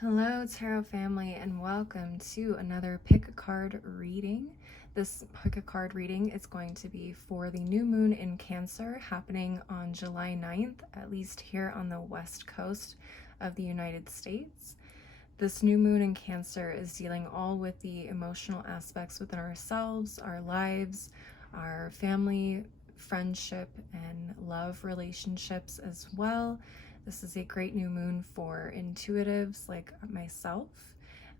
Hello, Tarot family, and welcome to another pick a card reading. This pick a card reading is going to be for the new moon in Cancer happening on July 9th, at least here on the west coast of the United States. This new moon in Cancer is dealing all with the emotional aspects within ourselves, our lives, our family, friendship, and love relationships as well. This is a great new moon for intuitives like myself,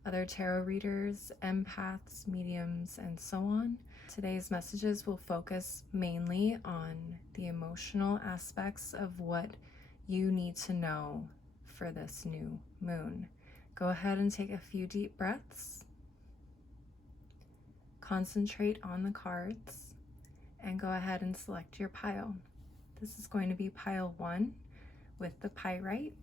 other tarot readers, empaths, mediums, and so on. Today's messages will focus mainly on the emotional aspects of what you need to know for this new moon. Go ahead and take a few deep breaths. Concentrate on the cards and go ahead and select your pile. This is going to be pile 1 with the pyrite.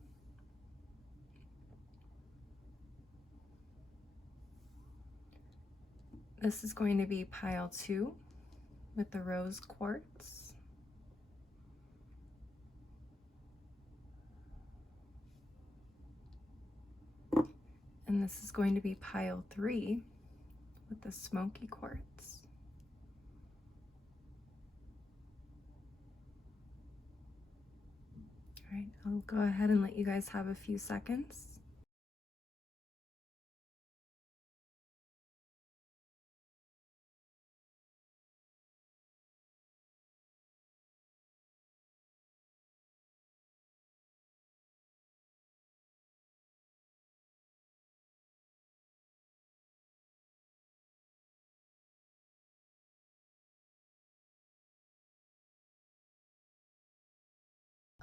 This is going to be pile 2 with the rose quartz. And this is going to be pile 3 with the smoky quartz. All right, I'll go ahead and let you guys have a few seconds.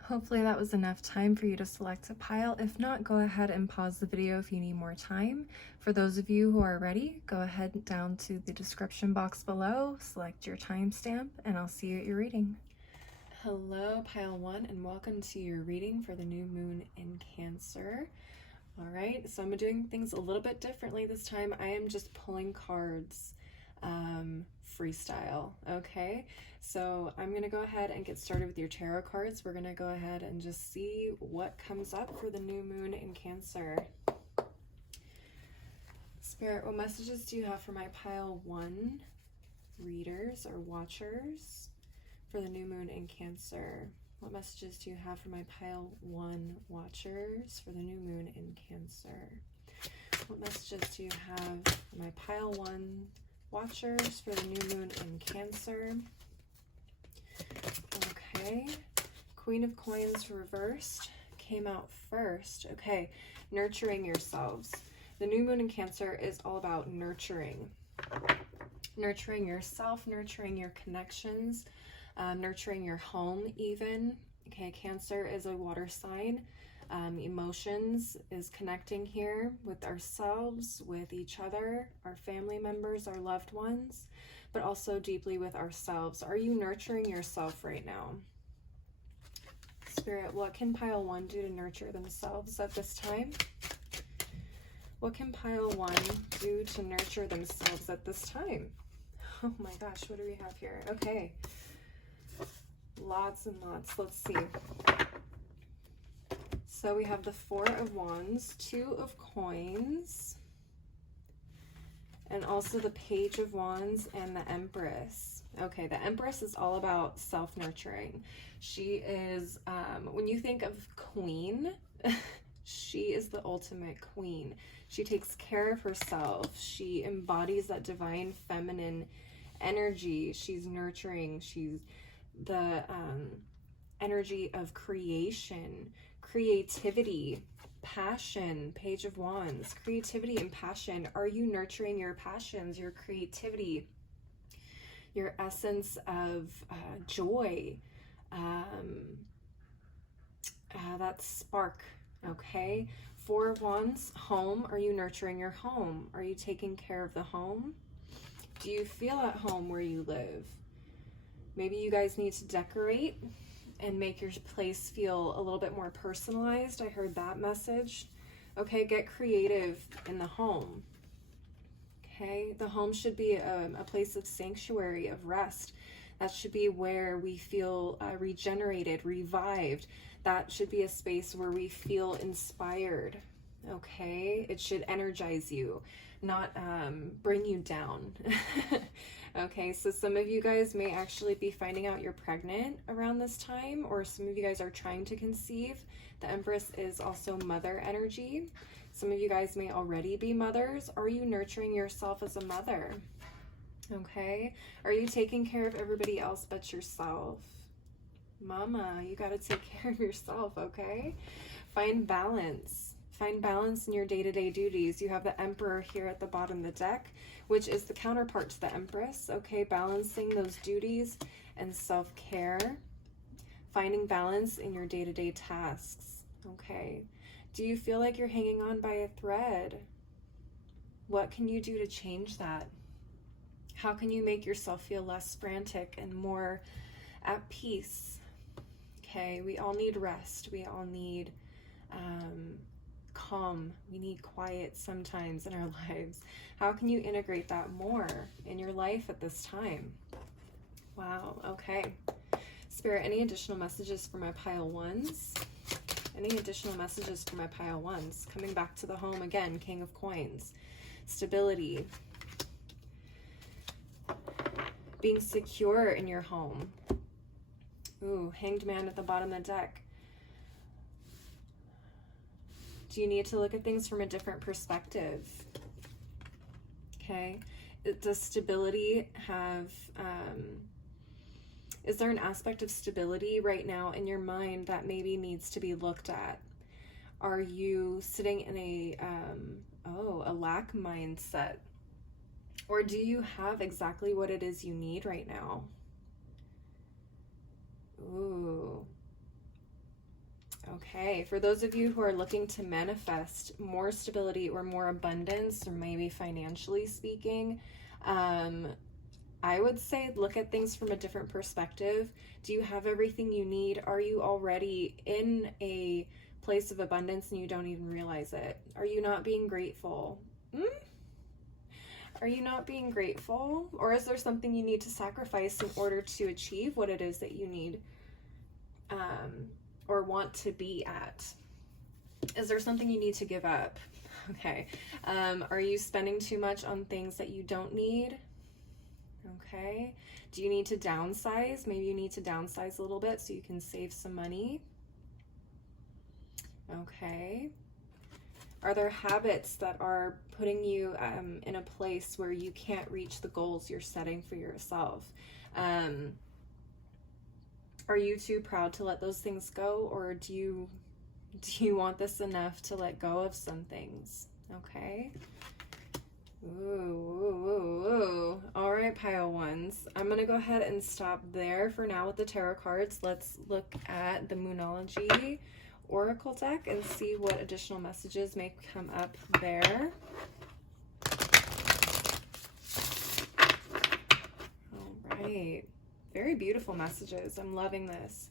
Hopefully that was enough time for you to select a pile. If not, go ahead and pause the video if you need more time. For those of you who are ready, go ahead down to the description box below, select your timestamp, and I'll see you at your reading. Hello, pile 1, and welcome to your reading for the new moon in Cancer. All right, so I'm doing things a little bit differently this time. I am just pulling cards freestyle, okay? So I'm gonna go ahead and get started with your tarot cards. We're gonna go ahead and just see what comes up for the new moon in Cancer. Spirit, what messages do you have for my pile 1 readers or watchers for the new moon in Cancer? What messages do you have for my pile 1 watchers for the new moon in Cancer? What messages do you have for my pile 1 watchers for the new moon in Cancer? Okay, Queen of Coins reversed came out first. Okay, nurturing yourselves. The new moon in Cancer is all about nurturing. Nurturing yourself, nurturing your connections, nurturing your home even. Okay, Cancer is a water sign. Emotions is connecting here with ourselves, with each other, our family members, our loved ones, but also deeply with ourselves. Are you nurturing yourself right now? Spirit, what can pile 1 do to nurture themselves at this time? What can pile 1 do to nurture themselves at this time? Oh my gosh, what do we have here? Okay, lots and lots. Let's see. So we have the 4 of Wands, 2 of Coins, and also the Page of Wands and the Empress. Okay, the Empress is all about self-nurturing. She is, when you think of queen, she is the ultimate queen. She takes care of herself. She embodies that divine feminine energy. She's nurturing. She's the energy of creation, creativity, passion. Page of Wands, creativity and passion. Are you nurturing your passions, your creativity, your essence of joy, that spark? Okay, 4 of Wands, home. Are you nurturing your home? Are you taking care of the home? Do you feel at home where you live? Maybe you guys need to decorate and make your place feel a little bit more personalized. I heard that message. Okay, get creative in the home. Okay, the home should be a place of sanctuary, of rest. That should be where we feel regenerated, revived. That should be a space where we feel inspired. Okay, it should energize you, not bring you down. Okay, so some of you guys may actually be finding out you're pregnant around this time, or some of you guys are trying to conceive. The Empress is also mother energy. Some of you guys may already be mothers. Are you nurturing yourself as a mother? Okay, are you taking care of everybody else but yourself? Mama, you got to take care of yourself, okay? Find balance. Find balance in your day-to-day duties. You have the Emperor here at the bottom of the deck, which is the counterpart to the Empress, okay? Balancing those duties and self-care. Finding balance in your day-to-day tasks, okay? Do you feel like you're hanging on by a thread? What can you do to change that? How can you make yourself feel less frantic and more at peace? Okay, we all need rest. We all need calm. We need quiet sometimes in our lives. How can you integrate that more in your life at this time? Wow, okay. Spirit, any additional messages for my pile ones? Any additional messages for my pile ones? Coming back to the home again, King of Coins. Stability. Being secure in your home. Ooh, Hanged Man at the bottom of the deck. Do you need to look at things from a different perspective? Okay. Does stability have, is there an aspect of stability right now in your mind that maybe needs to be looked at? Are you sitting in a lack mindset? Or do you have exactly what it is you need right now? Ooh. Okay, for those of you who are looking to manifest more stability or more abundance, or maybe financially speaking, I would say look at things from a different perspective. Do you have everything you need? Are you already in a place of abundance and you don't even realize it? Are you not being grateful? Are you not being grateful? Or is there something you need to sacrifice in order to achieve what it is that you need or want to be at? Is there something you need to give up? Okay. Are you spending too much on things that you don't need? Okay. Do you need to downsize? Maybe you need to downsize a little bit so you can save some money. Okay. Are there habits that are putting you in a place where you can't reach the goals you're setting for yourself? Are you too proud to let those things go, or do you want this enough to let go of some things? Okay. Ooh. All right, pile ones. I'm going to go ahead and stop there for now with the tarot cards. Let's look at the Moonology Oracle deck and see what additional messages may come up there. All right. Very beautiful messages. I'm loving this.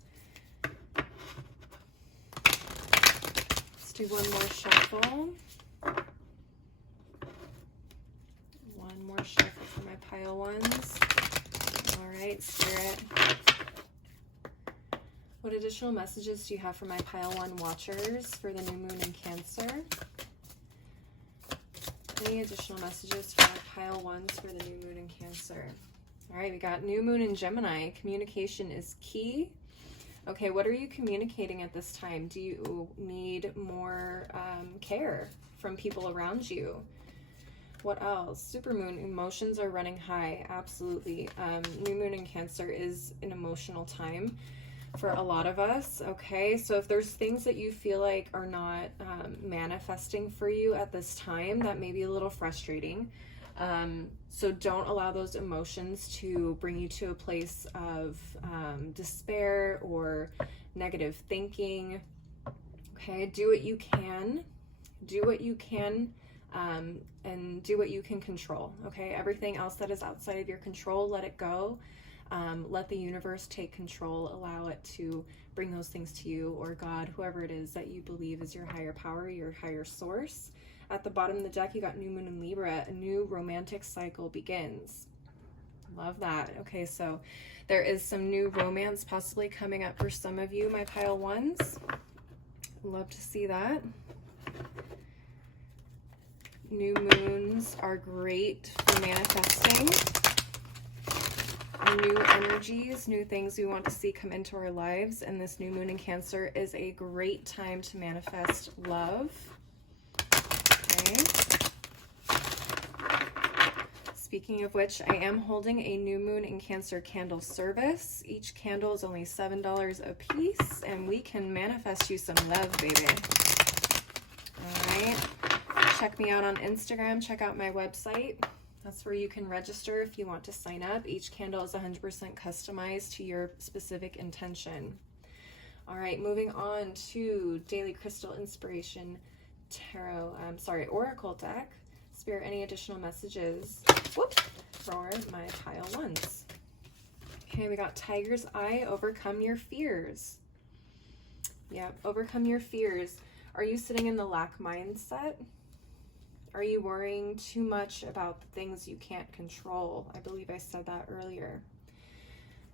Let's do one more shuffle. One more shuffle for my pile ones. All right, Spirit. What additional messages do you have for my pile one watchers for the new moon in Cancer? Any additional messages for my pile ones for the new moon in Cancer? All right, we got new moon in Gemini. Communication is key. Okay, what are you communicating at this time? Do you need more care from people around you? What else? Supermoon, emotions are running high. Absolutely. New moon in Cancer is an emotional time for a lot of us. Okay, so if there's things that you feel like are not manifesting for you at this time, that may be a little frustrating. So don't allow those emotions to bring you to a place of despair or negative thinking. Okay, do what you can. Do what you can, and do what you can control. Okay, everything else that is outside of your control, let it go. Let the universe take control. Allow it to bring those things to you, or God, whoever it is that you believe is your higher power, your higher source. At the bottom of the deck, you got new moon in Libra. A new romantic cycle begins. Love that. Okay, so there is some new romance possibly coming up for some of you, my pile ones. Love to see that. New moons are great for manifesting new energies, new things we want to see come into our lives. And this new moon in Cancer is a great time to manifest love. Okay. Speaking of which, I am holding a new moon in Cancer candle service. Each candle is only $7 a piece, and we can manifest you some love, baby. All right. Check me out on Instagram. Check out my website. That's where you can register if you want to sign up. Each candle is 100% customized to your specific intention. All right, moving on to Daily Crystal Inspiration Tarot, Oracle deck. Spirit, any additional messages for my pile ones? Okay, we got Tiger's Eye, overcome your fears. Yep, overcome your fears. Are you sitting in the lack mindset? Are you worrying too much about the things you can't control? I believe I said that earlier.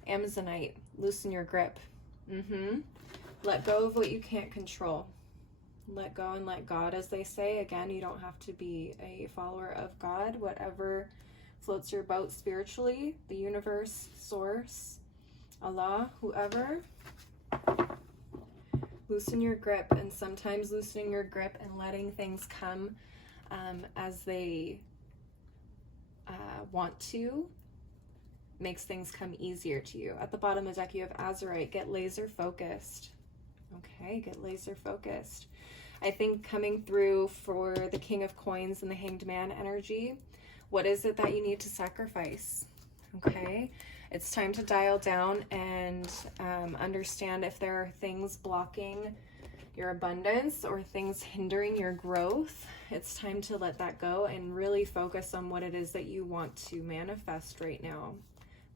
Amazonite, loosen your grip. Let go of what you can't control. Let go and let God, as they say. Again, you don't have to be a follower of God. Whatever floats your boat spiritually, the universe, source, Allah, whoever. Loosen your grip, and sometimes loosening your grip and letting things come as they want to makes things come easier to you. At the bottom of the deck, you have Azurite. Get laser focused. Okay, get laser focused. I think coming through for the King of Coins and the Hanged Man energy, what is it that you need to sacrifice? Okay, it's time to dial down and understand if there are things blocking your abundance or things hindering your growth. It's time to let that go and really focus on what it is that you want to manifest right now.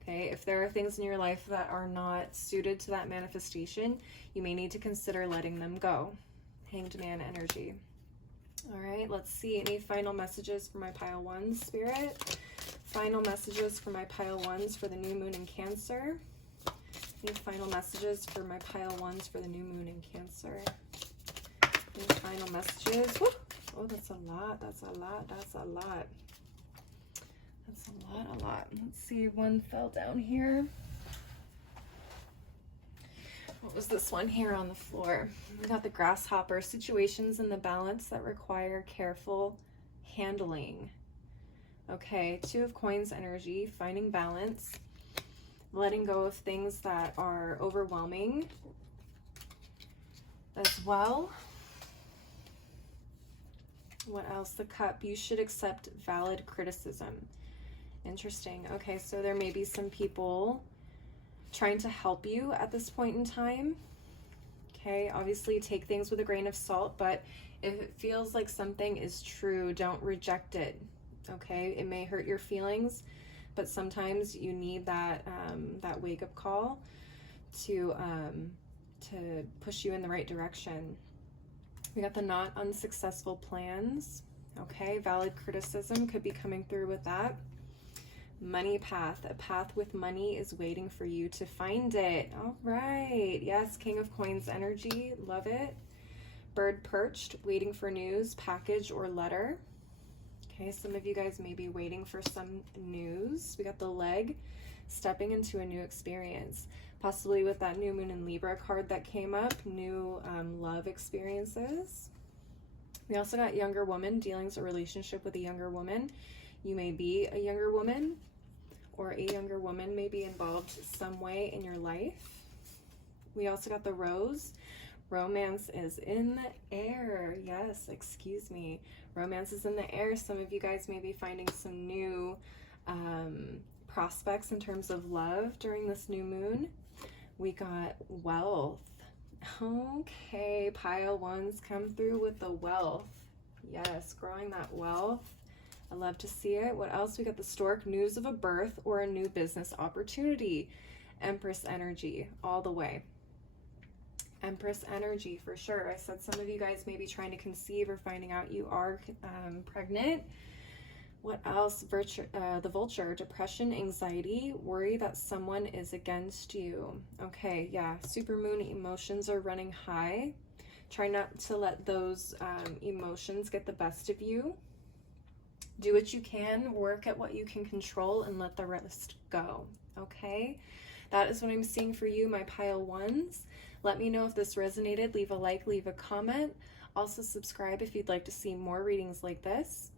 Okay, if there are things in your life that are not suited to that manifestation, you may need to consider letting them go. Hanged Man energy. All right, let's see. Any final messages for my pile ones, Spirit? Final messages for my pile ones for the new moon in Cancer. Any final messages for my pile ones for the new moon in Cancer? Any final messages? Woo! Oh, that's a lot. That's a lot. That's a lot. That's a lot. Let's see. One fell down here. What was this one here on the floor? We got the grasshopper. Situations in the balance that require careful handling. Okay, Two of Coins energy, finding balance, letting go of things that are overwhelming as well. What else? The Cup. You should accept valid criticism. Interesting. Okay, so there may be some people trying to help you at this point in time. Okay, obviously take things with a grain of salt, but if it feels like something is true, don't reject it. Okay, it may hurt your feelings, but sometimes you need that that wake-up call to push you in the right direction. We got the not unsuccessful plans. Okay, valid criticism could be coming through with that. Money path. A path with money is waiting for you to find it. All right. Yes, King of Coins energy. Love it. Bird perched, waiting for news, package, or letter. Okay, some of you guys may be waiting for some news. We got the leg, stepping into a new experience. Possibly with that new moon in Libra card that came up, new love experiences. We also got younger woman, dealings or relationship with a younger woman. You may be a younger woman, or a younger woman may be involved some way in your life. We also got the rose. Romance is in the air. Yes, excuse me. Romance is in the air. Some of you guys may be finding some new prospects in terms of love during this new moon. We got wealth. Okay, pile ones come through with the wealth. Yes, growing that wealth. I love to see it. What else? We got the stork, news of a birth or a new business opportunity. Empress energy all the way. Empress energy for sure. I said some of you guys may be trying to conceive or finding out you are pregnant. What else? The vulture, depression, anxiety, worry that someone is against you. Okay, yeah, supermoon emotions are running high. Try not to let those emotions get the best of you. Do what you can, work at what you can control, and let the rest go, okay? That is what I'm seeing for you, my pile ones. Let me know if this resonated. Leave a like, leave a comment. Also subscribe if you'd like to see more readings like this.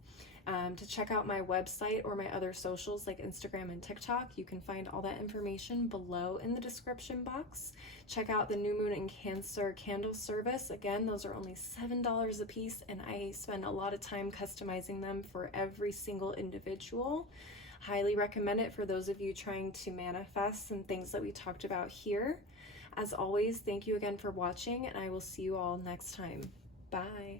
To check out my website or my other socials like Instagram and TikTok, you can find all that information below in the description box. Check out the New Moon in Cancer candle service. Again, those are only $7 a piece, and I spend a lot of time customizing them for every single individual. Highly recommend it for those of you trying to manifest some things that we talked about here. As always, thank you again for watching, and I will see you all next time. Bye.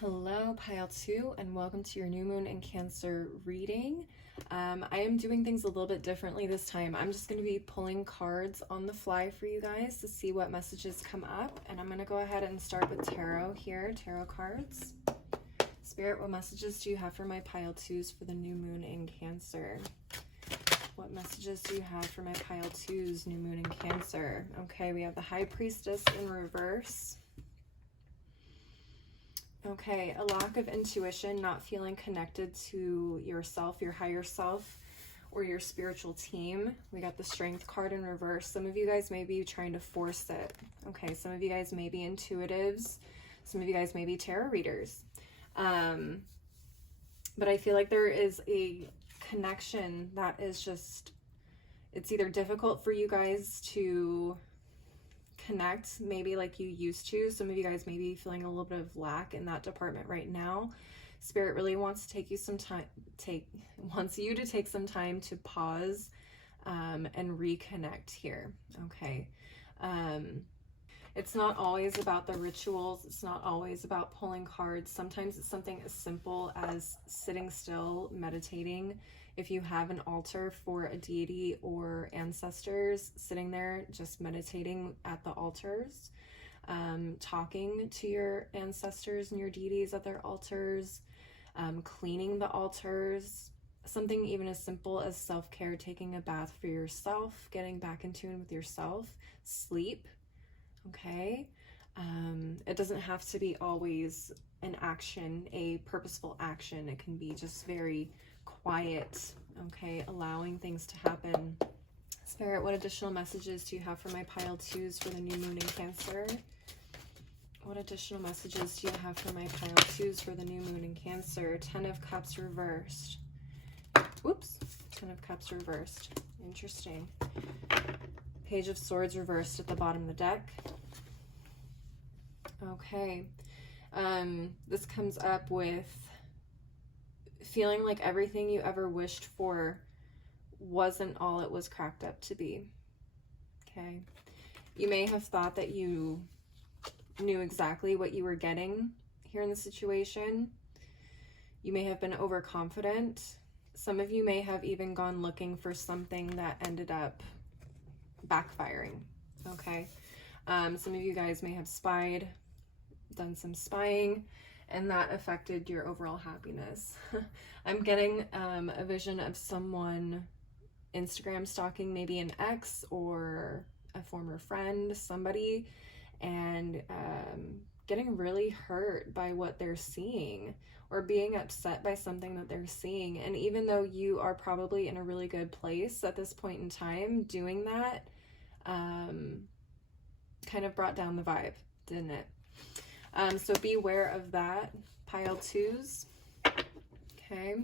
Hello, pile 2, and welcome to your New Moon in Cancer reading. I am doing things a little bit differently this time. I'm just going to be pulling cards on the fly for you guys to see what messages come up, and I'm going to go ahead and start with tarot here, tarot cards. Spirit, what messages do you have for my pile 2s for the New Moon in Cancer? What messages do you have for my pile 2s, New Moon in Cancer? Okay, we have the High Priestess in reverse. Okay, a lack of intuition, not feeling connected to yourself, your higher self, or your spiritual team. We got the Strength card in reverse. Some of you guys may be trying to force it. Okay, some of you guys may be intuitives. Some of you guys may be tarot readers. But I feel like there is a connection that is just, it's either difficult for you guys to connect maybe like you used to. Some of you guys may be feeling a little bit of lack in that department right now. Spirit really wants to take you some time, wants you to take some time to pause and reconnect here. Okay. It's not always about the rituals. It's not always about pulling cards. Sometimes it's something as simple as sitting still, meditating. If you have an altar for a deity or ancestors, sitting there just meditating at the altars, talking to your ancestors and your deities at their altars, cleaning the altars, something even as simple as self-care, taking a bath for yourself, getting back in tune with yourself, sleep. Okay, it doesn't have to be always an action, a purposeful action. It can be just very quiet, okay, allowing things to happen. Spirit, what additional messages do you have for my pile 2s for the New Moon in Cancer? What additional messages do you have for my pile 2s for the New Moon in Cancer? 10 of Cups reversed. Whoops, 10 of Cups reversed. Interesting. Page of Swords reversed at the bottom of the deck. Okay. This comes up with feeling like everything you ever wished for wasn't all it was cracked up to be. Okay. You may have thought that you knew exactly what you were getting here in the situation. You may have been overconfident. Some of you may have even gone looking for something that ended up backfiring. Okay. Some of you guys may have spied, done some spying, and that affected your overall happiness. I'm getting a vision of someone Instagram stalking, maybe an ex or a former friend, somebody, and getting really hurt by what they're seeing or being upset by something that they're seeing. And even though you are probably in a really good place at this point in time, doing that kind of brought down the vibe, didn't it? So beware of that, pile 2s. Okay.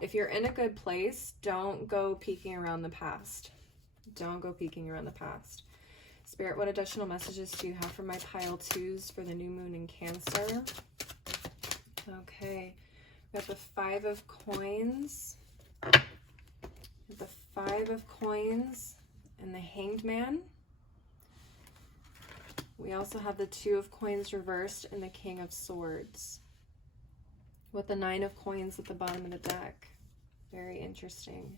If you're in a good place, don't go peeking around the past. Don't go peeking around the past. Spirit, what additional messages do you have for my pile 2s for the New Moon in Cancer? Okay. We have the 5 of Coins. The 5 of Coins and the Hanged Man. We also have the 2 of Coins reversed and the King of Swords, with the 9 of Coins at the bottom of the deck. Very interesting.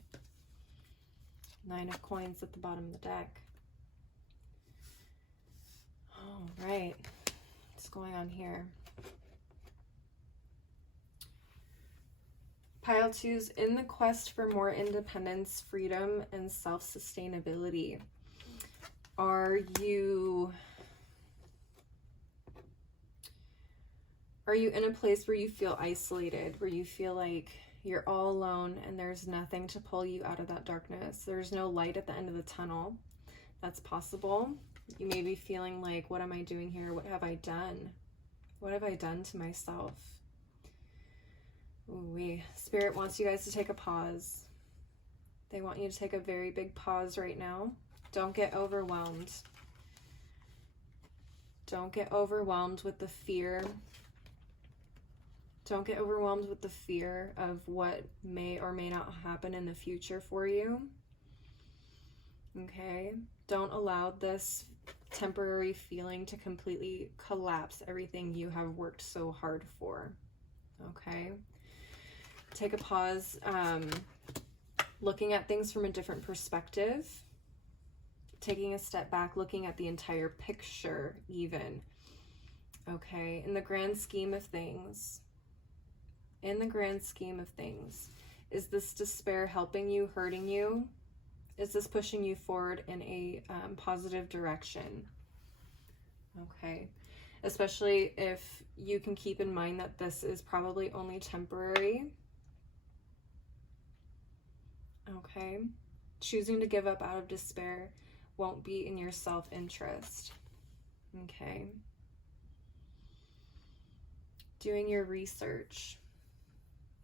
9 of Coins at the bottom of the deck. All right. What's going on here? Pile 2's in the quest for more independence, freedom, and self-sustainability. Are you Are you in a place where you feel isolated, where you feel like you're all alone and there's nothing to pull you out of that darkness? There's no light at the end of the tunnel. That's possible. You may be feeling like, what am I doing here? What have I done? What have I done to myself? Ooh, Spirit wants you guys to take a pause. They want you to take a very big pause right now. Don't get overwhelmed. Don't get overwhelmed with the fear. Don't get overwhelmed with the fear of what may or may not happen in the future for you. Okay? Don't allow this temporary feeling to completely collapse everything you have worked so hard for. Okay? Take a pause, looking at things from a different perspective, taking a step back, looking at the entire picture even. Okay? In the grand scheme of things, is this despair helping you, hurting you? Is this pushing you forward in a positive direction? Okay. Especially if you can keep in mind that this is probably only temporary. Okay. Choosing to give up out of despair won't be in your self-interest. Okay. Doing your research.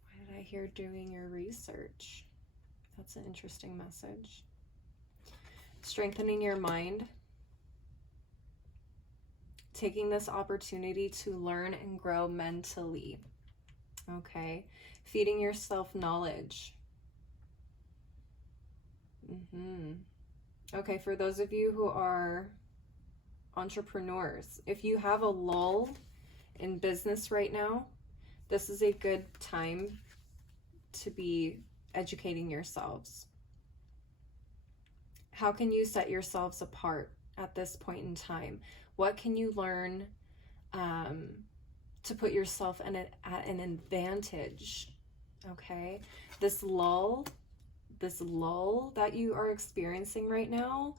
Why did I hear doing your research? That's an interesting message. Strengthening your mind. Taking this opportunity to learn and grow mentally. Okay. Feeding yourself knowledge. Okay, for those of you who are entrepreneurs, if you have a lull in business right now, this is a good time to be educating yourselves. How can you set yourselves apart at this point in time? What can you learn to put yourself at an advantage? Okay, this lull that you are experiencing right now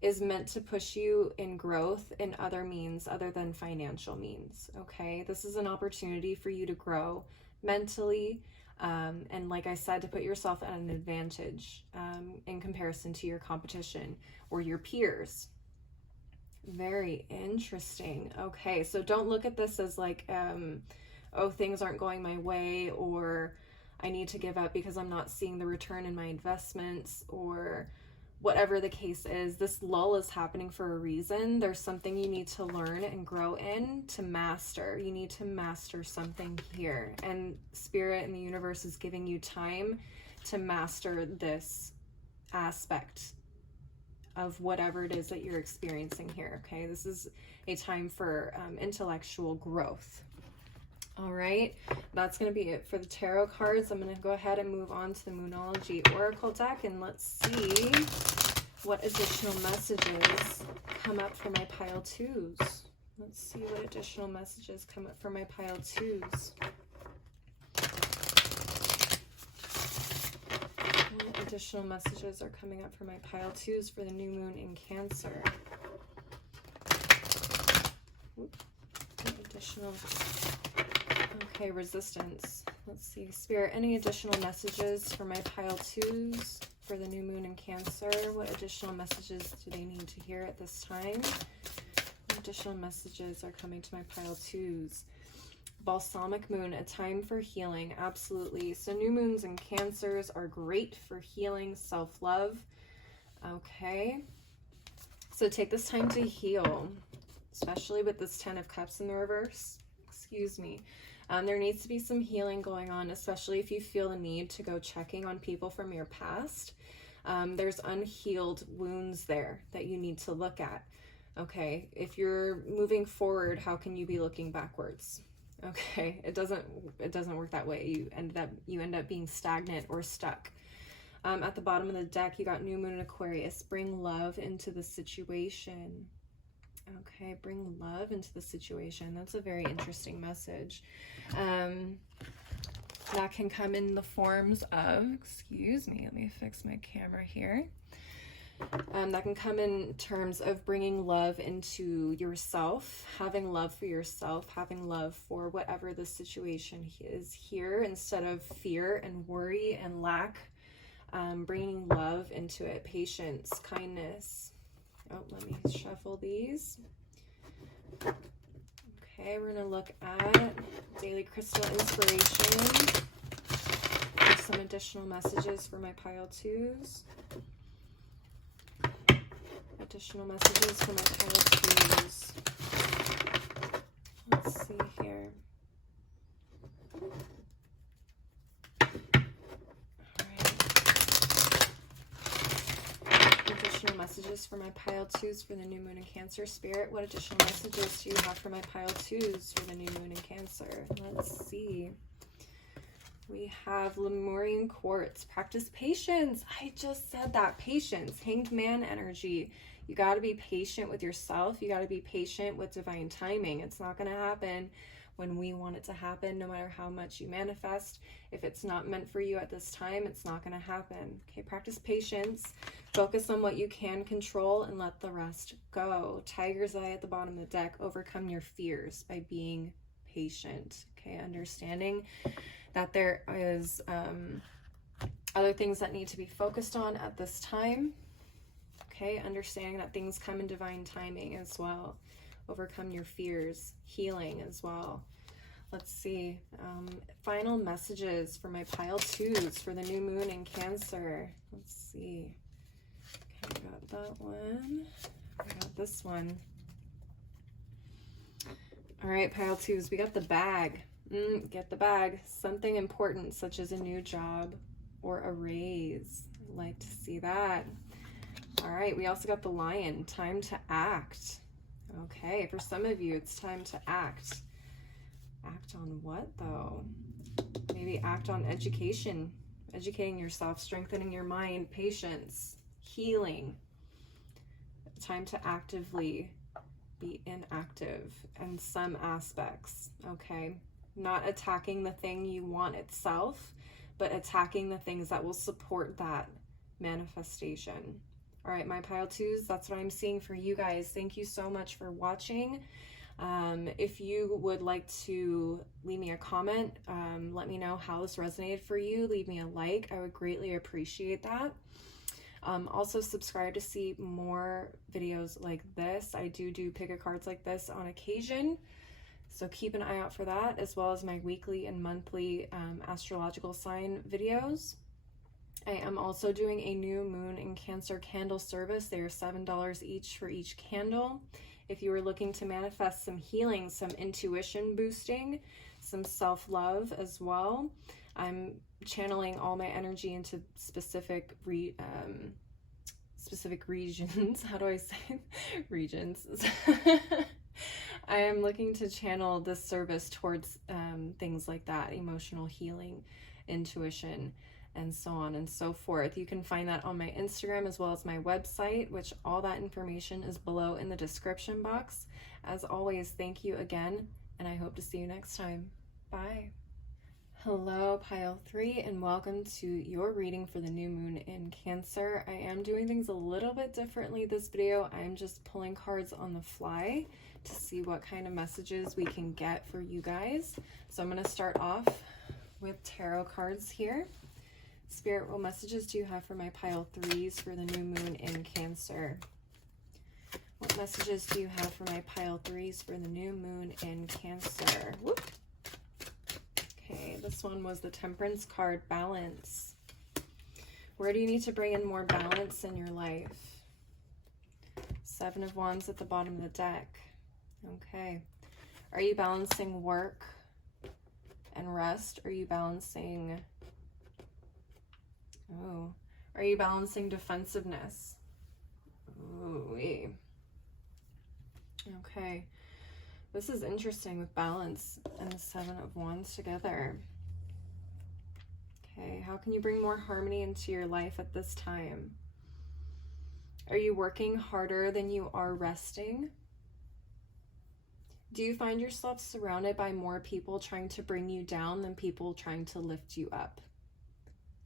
is meant to push you in growth in other means other than financial means. Okay, this is an opportunity for you to grow mentally, and like I said, to put yourself at an advantage in comparison to your competition or your peers. Very interesting. Okay, so don't look at this as like, oh, things aren't going my way, or I need to give up because I'm not seeing the return in my investments, or whatever the case is. This lull is happening for a reason. There's something you need to learn and grow in, to master. You need to master something here. And Spirit and the universe is giving you time to master this aspect of whatever it is that you're experiencing here. Okay, this is a time for intellectual growth. All right, that's going to be it for the tarot cards. I'm going to go ahead and move on to the Moonology Oracle deck, and let's see what additional messages come up for my pile twos. Let's see what additional messages come up for my pile twos. What additional messages are coming up for my pile twos for the new moon in Cancer? What additional... Okay, resistance. Let's see. Spirit, any additional messages for my pile twos for the new moon in Cancer? What additional messages do they need to hear at this time? What additional messages are coming to my pile twos? Balsamic moon, a time for healing. Absolutely. So new moons and Cancers are great for healing, self-love. Okay. So take this time to heal, especially with this 10 of Cups in the reverse. Excuse me. There needs to be some healing going on, especially if you feel the need to go checking on people from your past. There's unhealed wounds there that you need to look at. Okay, if you're moving forward, how can you be looking backwards? Okay, it doesn't work that way. You end up being stagnant or stuck. At the bottom of the deck, you got new moon in Aquarius. Bring love into the situation. Okay, bring love into the situation. That's a very interesting message. That can come in the forms of, excuse me, let me fix my camera here. That can come in terms of bringing love into yourself, having love for yourself, having love for whatever the situation is here, instead of fear and worry and lack, bringing love into it, patience, kindness. Oh, let me shuffle these. Okay, we're going to look at daily crystal inspiration. Some additional messages for my pile twos. Additional messages for my pile twos. Let's see here. Additional messages for my pile twos for the new moon in Cancer. Spirit, what additional messages do you have for my pile twos for the new moon in Cancer? Let's see. We have Lemurian quartz. Practice patience. I just said that. Patience. Hanged man energy. You got to be patient with yourself. You got to be patient with divine timing. It's not going to happen when we want it to happen, no matter how much you manifest. If it's not meant for you at this time, it's not going to happen. Okay, practice patience. Focus on what you can control and let the rest go. Tiger's eye at the bottom of the deck. Overcome your fears by being patient. Okay, understanding that there is other things that need to be focused on at this time. Okay, understanding that things come in divine timing as well. Overcome your fears, healing as well. Let's see. Final messages for my pile twos for the new moon in Cancer. Let's see. Okay, I got that one. I got this one. All right, pile twos, we got the bag. Get the bag. Something important, such as a new job or a raise. I'd like to see that. All right, we also got the lion. Time to act. Okay, for some of you, it's time to act. Act on what, though? Maybe act on education, educating yourself, strengthening your mind, patience, healing. Time to actively be inactive in some aspects, okay? Not attacking the thing you want itself, but attacking the things that will support that manifestation. All right, my pile twos, that's what I'm seeing for you guys. Thank you so much for watching. If you would like to leave me a comment, let me know how this resonated for you. Leave me a like. I would greatly appreciate that. Also subscribe to see more videos like this. I do pick-a-cards like this on occasion, so keep an eye out for that, as well as my weekly and monthly astrological sign videos. I am also doing a new moon in Cancer candle service. They are $7 each for each candle. If you are looking to manifest some healing, some intuition boosting, some self-love as well, I'm channeling all my energy into specific regions. How do I say regions? I am looking to channel this service towards things like that, emotional healing, intuition, and so on and so forth. You can find that on my Instagram as well as my website, which all that information is below in the description box. As always, thank you again, and I hope to see you next time. Bye. Hello, pile 3, and welcome to your reading for the new moon in Cancer. I am doing things a little bit differently this video. I'm just pulling cards on the fly to see what kind of messages we can get for you guys. So I'm going to start off with tarot cards here. Spirit, what messages do you have for my pile 3s for the new moon in Cancer? What messages do you have for my pile 3s for the new moon in Cancer? Whoop. Okay, this one was the Temperance card, balance. Where do you need to bring in more balance in your life? 7 of Wands at the bottom of the deck. Okay. Are you balancing work and rest? Are you balancing... Oh, are you balancing defensiveness? Ooh, okay. This is interesting with balance and the 7 of Wands together. Okay, how can you bring more harmony into your life at this time? Are you working harder than you are resting? Do you find yourself surrounded by more people trying to bring you down than people trying to lift you up?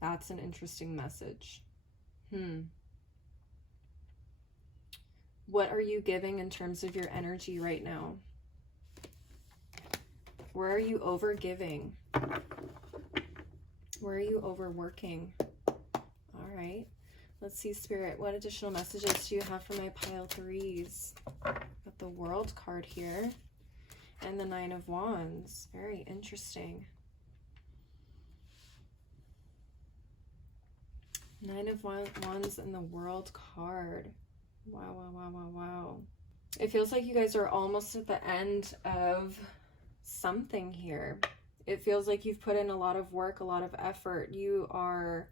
That's an interesting message. What are you giving in terms of your energy right now? Where are you over giving? Where are you overworking? All right. Let's see, Spirit, what additional messages do you have for my pile threes? Got the World card here and the Nine of Wands. Very interesting. Nine of Wands and the World card. Wow, wow, wow, wow, wow. It feels like you guys are almost at the end of something here. It feels like you've put in a lot of work, a lot of effort. You are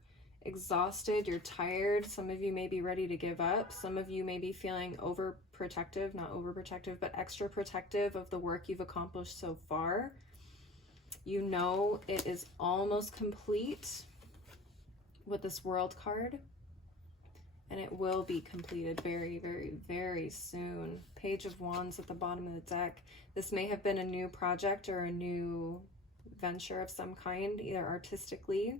exhausted, you're tired. Some of you may be ready to give up. Some of you may be feeling overprotective, not overprotective, but extra protective of the work you've accomplished so far. You know it is almost complete with this World card, and it will be completed very, very, very soon. Page of Wands at the bottom of the deck. This may have been a new project or a new venture of some kind, either artistically,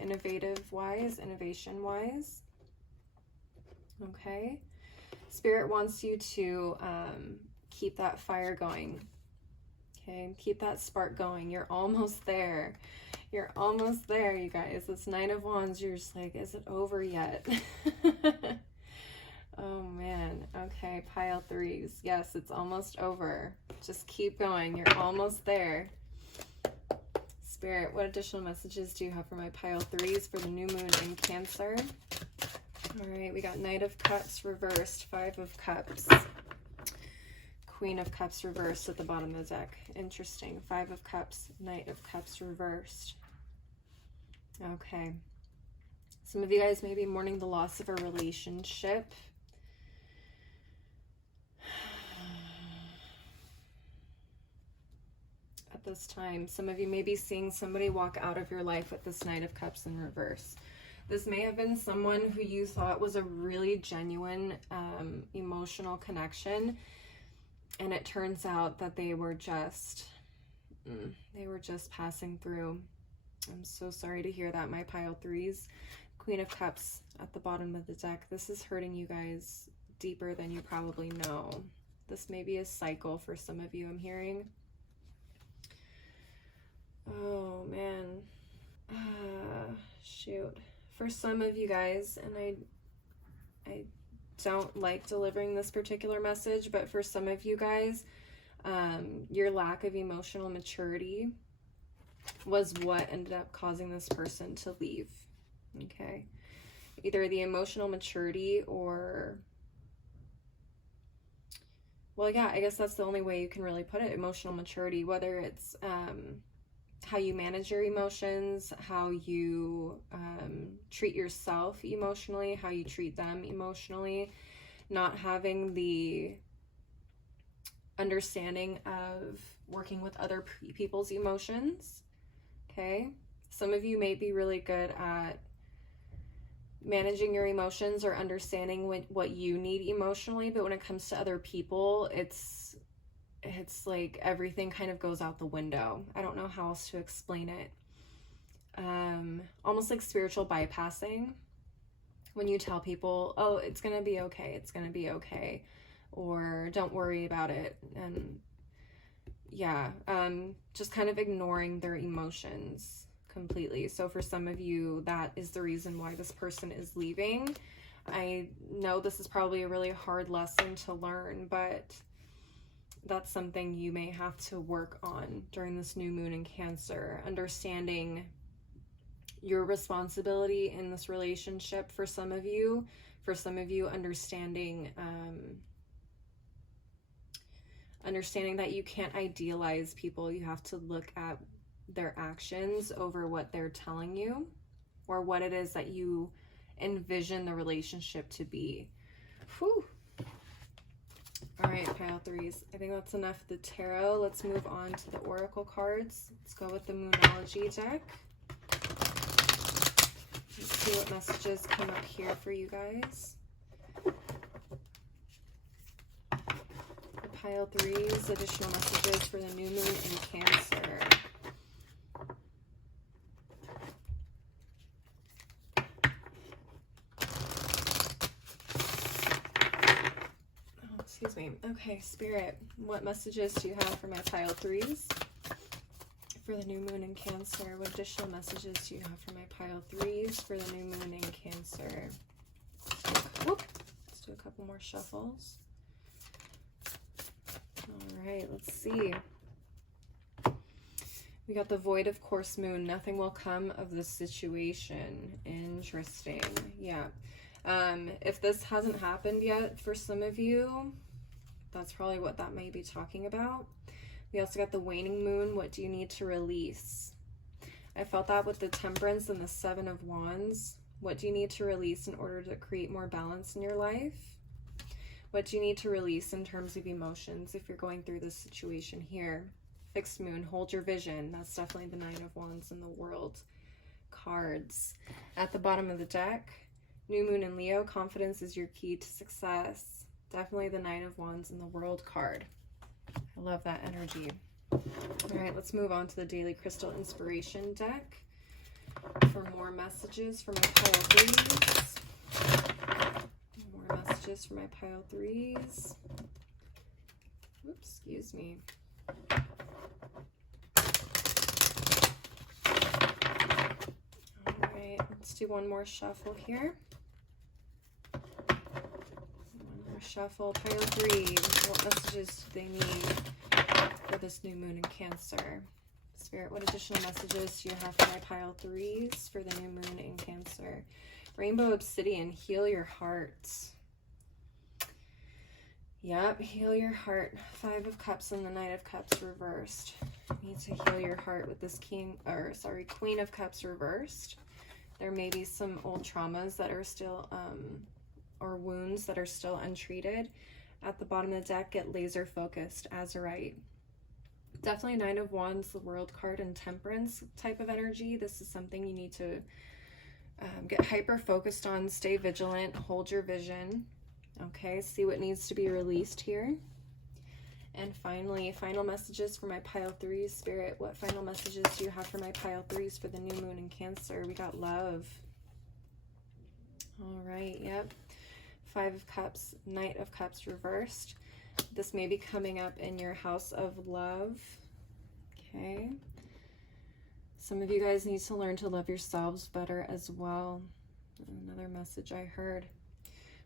innovative-wise, innovation-wise. Okay. Spirit wants you to keep that fire going. Okay, keep that spark going. You're almost there. You're almost there, you guys. This Nine of Wands, you're just like, is it over yet? Oh, man. Okay, pile threes. Yes, it's almost over. Just keep going. You're almost there. Spirit, what additional messages do you have for my pile threes for the new moon in Cancer? All right, we got Knight of Cups reversed, Five of Cups, Queen of Cups reversed at the bottom of the deck. Interesting. Five of Cups, Knight of Cups reversed. Okay. Some of you guys may be mourning the loss of a relationship. At this time, some of you may be seeing somebody walk out of your life with this Knight of Cups in reverse. This may have been someone who you thought was a really genuine emotional connection, and it turns out that they were just passing through. I'm so sorry to hear that, my pile threes. Queen of Cups at the bottom of the deck. This is hurting you guys deeper than you probably know. This may be a cycle for some of you, I'm hearing. Oh, man. Shoot. For some of you guys, and I don't like delivering this particular message, but for some of you guys, your lack of emotional maturity was what ended up causing this person to leave. Okay. Either the emotional maturity or, well, yeah, I guess that's the only way you can really put it. Emotional maturity, whether it's how you manage your emotions, how you treat yourself emotionally, how you treat them emotionally, not having the understanding of working with other people's emotions. Okay. Some of you may be really good at managing your emotions or understanding what you need emotionally, but when it comes to other people, it's like everything kind of goes out the window. I don't know how else to explain it. Almost like spiritual bypassing. When you tell people, oh, it's gonna be okay, it's gonna be okay, or don't worry about it, and yeah, just kind of ignoring their emotions completely. So for some of you, that is the reason why this person is leaving. I know this is probably a really hard lesson to learn, but that's something you may have to work on during this new moon in Cancer, understanding your responsibility in this relationship. For some of you, understanding that you can't idealize people. You have to look at their actions over what they're telling you, or what it is that you envision the relationship to be. Whew. All right, pile threes. I think that's enough of the tarot. Let's move on to the oracle cards. Let's go with the Moonology deck. Let's see what messages come up here for you guys. The pile threes, additional messages for the new moon in Cancer. Okay, Spirit, what messages do you have for my pile threes for the new moon in Cancer? What additional messages do you have for my pile threes for the new moon in Cancer? Whoop. Let's do a couple more shuffles. All right, let's see. We got the void of course moon. Nothing will come of the situation. Interesting. Yeah. If this hasn't happened yet for some of you, that's probably what that may be talking about. We also got the waning moon. What do you need to release? I felt that with the Temperance and the Seven of Wands. What do you need to release in order to create more balance in your life? What do you need to release in terms of emotions if you're going through this situation here? Fixed moon, hold your vision. That's definitely the Nine of Wands in the World cards. At the bottom of the deck, new moon in Leo, confidence is your key to success. Definitely the Nine of Wands in the World card. I love that energy. All right, let's move on to the Daily Crystal Inspiration deck for more messages for my pile threes. More messages for my pile threes. Oops, excuse me. All right, let's do one more shuffle here. Shuffle. Pile three. What messages do they need for this new moon in Cancer? Spirit, what additional messages do you have for my pile threes for the new moon in Cancer? Rainbow Obsidian, heal your heart. Yep, heal your heart. Five of Cups and the Knight of Cups reversed. You need to heal your heart with this Queen of Cups reversed. There may be some old traumas that are still or wounds that are still untreated. At the bottom of the deck, get laser focused, Azurite. Definitely Nine of Wands, the World card, and Temperance type of energy. This is something you need to get hyper focused on, stay vigilant, hold your vision. Okay, see what needs to be released here. And finally, final messages for my pile threes. Spirit, what final messages do you have for my pile threes for the new moon in Cancer? We got love. All right, yep. Five of Cups, Knight of Cups reversed. This may be coming up in your house of love. Okay. Some of you guys need to learn to love yourselves better as well. Another message I heard.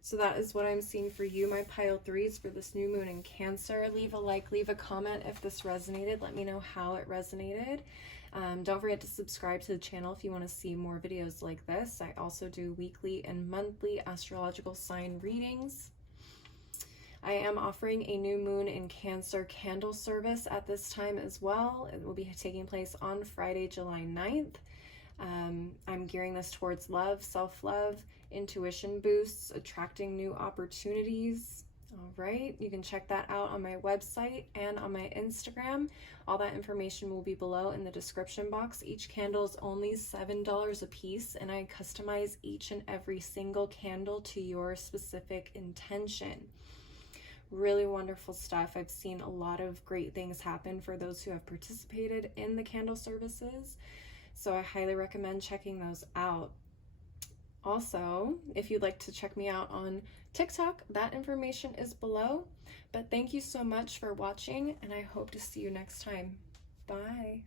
So that is what I'm seeing for you, my pile threes, for this new moon in Cancer. Leave a like, leave a comment if this resonated. Let me know how it resonated. Don't forget to subscribe to the channel if you want to see more videos like this. I also do weekly and monthly astrological sign readings. I am offering a new moon in Cancer candle service at this time as well. It will be taking place on Friday, July 9th. I'm gearing this towards love, self-love, intuition boosts, attracting new opportunities. All right, you can check that out on my website and on my Instagram. All that information will be below in the description box. Each candle is only $7 a piece, and I customize each and every single candle to your specific intention. Really wonderful stuff. I've seen a lot of great things happen for those who have participated in the candle services, so I highly recommend checking those out. Also, if you'd like to check me out on TikTok, that information is below. But thank you so much for watching, and I hope to see you next time. Bye.